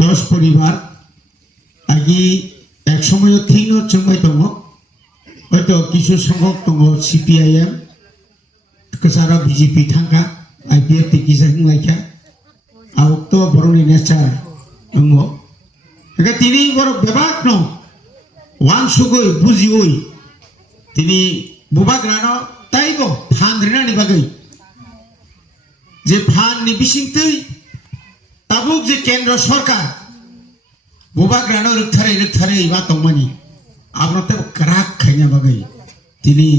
10 পরিবার আগে এক সময় থিনো চুমাই দङ হয়তো কিছু সংখ্যক দङ সিপিআইএম কেসারা বিজেপি থাকা আইপিএফ টিকিসা লাইকা আউক্ত বরনি নেচার দङ একা তিনি বড় বেবাক ন ওয়ান সুগই বুজিওই তিনি বুবাক রানো তাইব ফান্দ্রিনানি বাগै যে ফান नि बिसिंतै ताबुक जे केंद्र सरकार बुबाक रानो रखथारै बा तंमानि आब्रते क्राक खायना बागै तिनि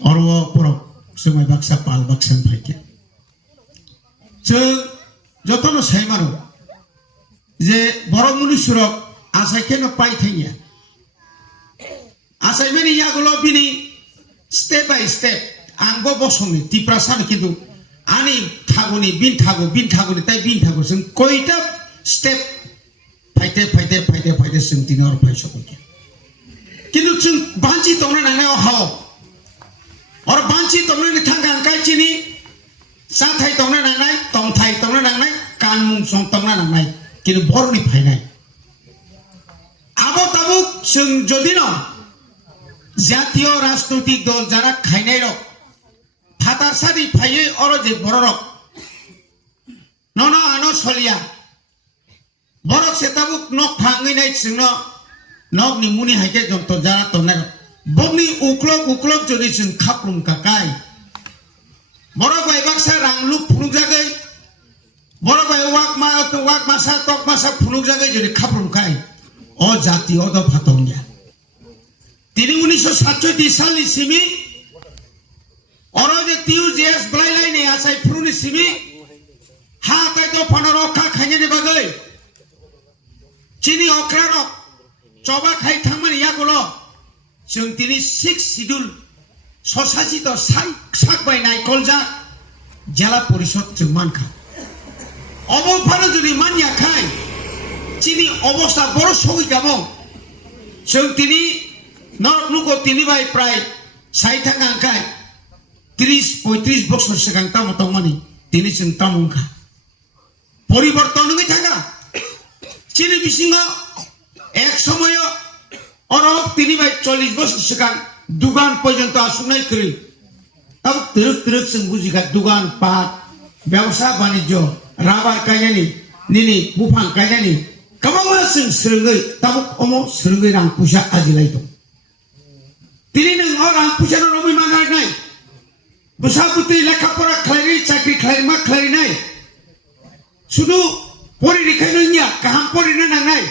अरव परब समय बाक्सा पाल बाक्सान फायके जों जतनो सायमारो जे बर' मनुष्यरक आसायखेनो पाइ थाइया आसायमानि यागुलो बिनि स्टेप बाय स्टेप आंबो बसंनि तिप्रासान किन्तु आनी थागुनि बिन थागुनि ताई बिन थागु जों कयटा स्टेप फायते जों दिनै और फायसके किन्तु जों बांचि तंना नांनायाव हाव और बांचि तंनानि थांगा कायचिनि साथाय तंना नांनाय तंथाय तंना नांनाय कानमुं सं तंना नांनाय किन्तु बरनि फायनाय आबो ताबु जों जदि न জাতীয় রাজনৈতিক দল যারা খাইনাই রক ফাতারসারি ফাইয়ে অর যে বড়রক নন আনো সলিয়া বরক সেতাবুক নক থাঙ্গই নাই সিংন নক নি মুনি হাইকে যন্ত যারা তনে বগনি উকলক যদি जों খাপরুম কাকাই বরক বাই বাক্সা রাংলুক ফুনুক জাগাই বরক বাই ওয়াক মাসা তক মাসা ফুনুক জাগাই যদি খাপরুম কাই অ জাতীয় দ ফাতংয়া তিনি 1967 সালनि सिमी और जे tiu जेस ब्लाइलाय ने आसाय फ्रुनि सिमी हा ताय तो फाना रखा खायने बागै चिनि अक्रारक चबा खाय थांमानि यागुलो जों तिनि 6 शिड्यूल ससासित साक बायनाय कलजा जिला परिषद जों मानखा अबफानो जुदि मानिया खाय चिनि अवस्था बड़ सगिगामो जों तिनि नरनुको तिनि बाय प्राय साइथांगा अंकाय 30-35 বছর सिगां तामतंमानि तिनि जों तामुंखा परिवर्तन नङै थांगा चिनि बिसिङाव एक समय और तिनि बाय 40 বছর सिगां दुगान पर्यन्त आसुनाय करि तब तिरुक जों बुजिगा दुगान पाट व्यवसा वाणिज्य राबार गायनायनि निनि बुफां गायनायनि गोबां जों सोलोङै तब अमो सोलोङै रां फैसा आजिलाय दं তিনি नों रां फैसा नङै मानाय बुसापुति लेखापरा खालायनाय चाकरि खालाय मा खालायनाय शुधु परिरेखाय नोंनिया गाहाम परिनो नांनाय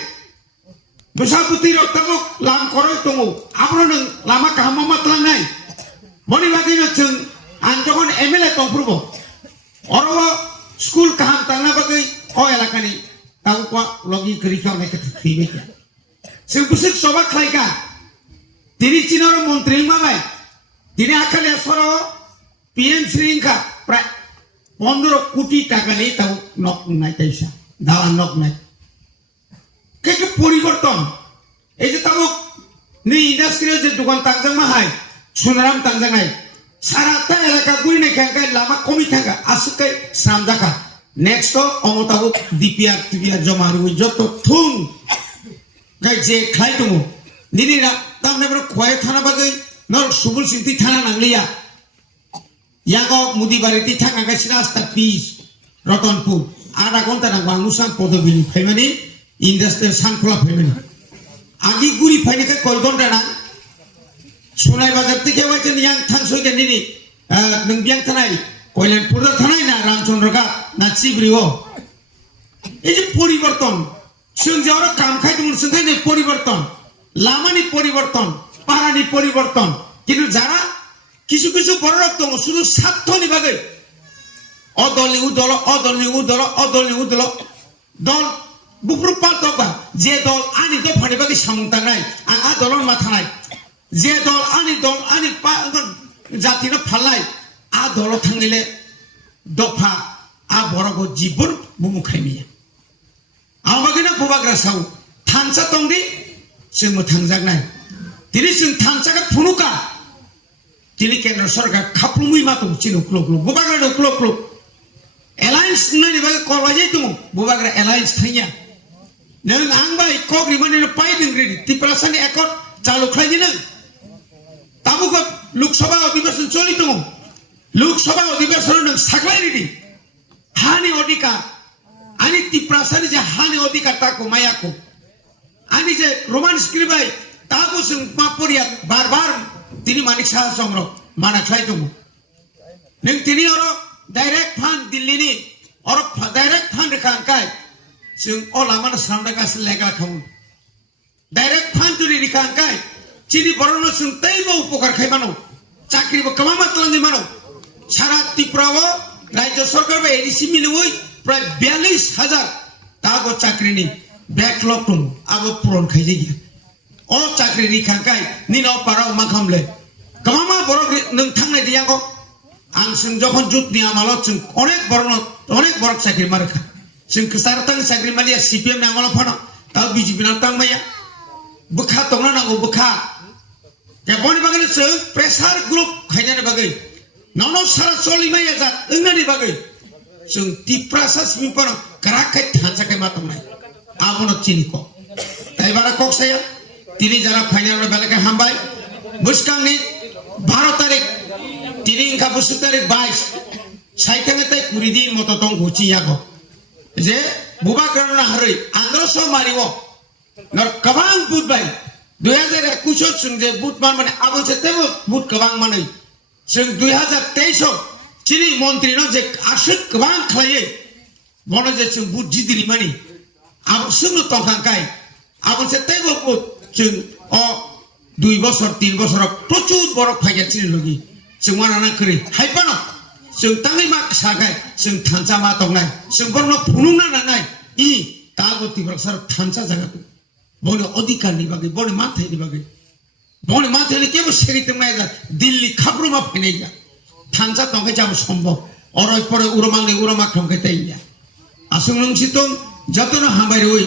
बुसापुति रक्ताबो लाम करय दङ आब्रो नों लामा गाहाम मातलांनाय बनि बागैनो जों आं जखन एमएलए दंफुरबो अरबो स्कुल गाहाम तांना बागै अ एलाकानि तावको लगि करिखावनाय खैबाय जों बुसि सभा खालायगा তিনি চীনৰ মন্ত্ৰী মামাই তিনি আকালে সর পিএম শ্রীলঙ্কা প্রায় 15 কোটি টাকা নেই তাও নক নাই তাইসা দাওয়া নক নাই কেকে পরিবর্তন এই যে তাও নি ইন্ডাস্ট্রিয়াল যে দোকান তাংজাং মাহাই সুনারাম তাংজাঙাই সারাটা এলাকা গুই নাই খাঙ্কাই লামা কমি থাকা আসুকাই সামজাকা নেক্সট অমতাবো ডিপিআর জমা রুই যত থুং গাই যে খাই দङ নিনিরা तामनेब्रो खय थाना बागै नर सुबुल सिंथि थाना नांलिया यागो मुदिबारिति थांगा गासिना आस्ता पीस रतनपुर आधा घंटा नांगौ आंनुसां पदबिनि फायमानि इंडस्ट्रियल सानखोला फायमानि आगि गुरि फायनायखै कय घंटा ना सुनाय बाजार तिखे वाइते यां थांसयगे निनि नों बियां थानाय कल्याणपुर थानाय ना रामचंद्रगा ना चिब्रिओ এই যে পরিবর্তন जों যারা কাম খাইदोंमोन जोंखायनो পরিবর্তन लामानि परिवर्तन पारानि परिवर्तन किन्तु जारा किछु किछु बररक दङ शुधु स्वार्थनि बागै अदलनि उदल दल बुफ्रु पाल्टबा जे दल आनि दफानि बागै सामुंतांनाय आंहा दलन माथानाय जे दल आनि जातिनो फालनाय आ दल थांगिले दफा आ बरगो जीवन बुमुखायनिया आमागैना बुबाग्रा साव थानसा दंदि जों थांजागनाय दिनै जों थांजागा फुनुका दिनै केन्द्र सरकार खाफ्लुमै मा दं चिनु क्लुक बुबाग्रा क्लुक एलायंस नानि बागै करबाय दङ बुबाग्रा एलायंस थाइया नों आं बाय कग्रि माने पाइ नोंग्रि तिप्रासानि एकट चालु खालायदि नों तामुको लोकसभा अधिवेशन चलि दङ लोकसभा अधिवेशन नों साग्लाय रेडि हानि अधिकार आनि तिप्रासानि जे हानि अधिकार ताको मायाको आनि जे रोमान स्क्रिबाय ताको जों मापरिया बार तिनि मानिक साहा संग्र माना खालाय दङ नों तिनि अर डाइरेक्ट फान्ड दिल्लीनि अर डाइरेक्ट फान्ड रेखांखाय जों अलामानो सानदागासिनो लेगा खामो डाइरेक्ट फान्ड जुदि रेखांखाय चिनि बरनो जों तैबो उपकार खायमानो चाकरिबो कमा मातलांदि मानो सारा त्रिपुराव राज्य सरकार बे एडीसी मिलुय प्राय 42,000 तागो चाकरिनि बैकलॉग दं आबो पूरण खायजे गया अ चाकरि रेखांखाय निनाव पाराव मा खामले कमा बरक नों थांनाय दियागो आं जों जखन जुटनि आमाल जों अनेक बरक चाकरि मारखा जों कसारतां चाकरि मालिया सीपीएम नामाल फानो ता बीजेपी ना तांमाया बखा तंना नांगौ बखा केबनि बागै जों प्रेसार ग्रुप खायनानि बागै ननो सारा सलिमाया जा ओंनानि बागै जों तिप्रासा सिमिपन कराखै थांजाखै मातंनाय आबनो चिनिको ताइबारा कक्साया तिनि जारा फाइनाल बेलाके हामबाय बुसकांनि 12 तारिख तिनि इंका बुसु तारिख 22 साइथांगते कुरिदि मतो दं गुचियागो जे बुबा करना हरै आंद्रसो मारिवो नर कबां बुटबाय 2021 जों जे बुटमान माने आबो सेतेबो बुट कबां माने जों 2023 चिनि मन्त्री न जे आशिक कबां खालायै बनो जे जों बुट जिदिरि मानि आबो सुनु तंखांखाय आबो सेतेबो बुट जों अ 2 বছর 3 বছর প্রচুর বড় ফাইগাছিনি লগি जों माना करी हाइपानो जों तांनि मा सागाय जों थांचा मा दंनाय जों बरनो फुनुंना नानाय इ तागति बरसर थांचा जागाखौ बने अधिकारनि बागै बने माथायनि बागै बने माथायनि केबो सेरिते मायजा दिल्ली खाब्रुमा फैनाय जा थांचा दंखाय जाबो सम्भव अरय परे उरमांनि उरमा खंखाय ताइया आसुं नोंसितन जतन हामबाय रय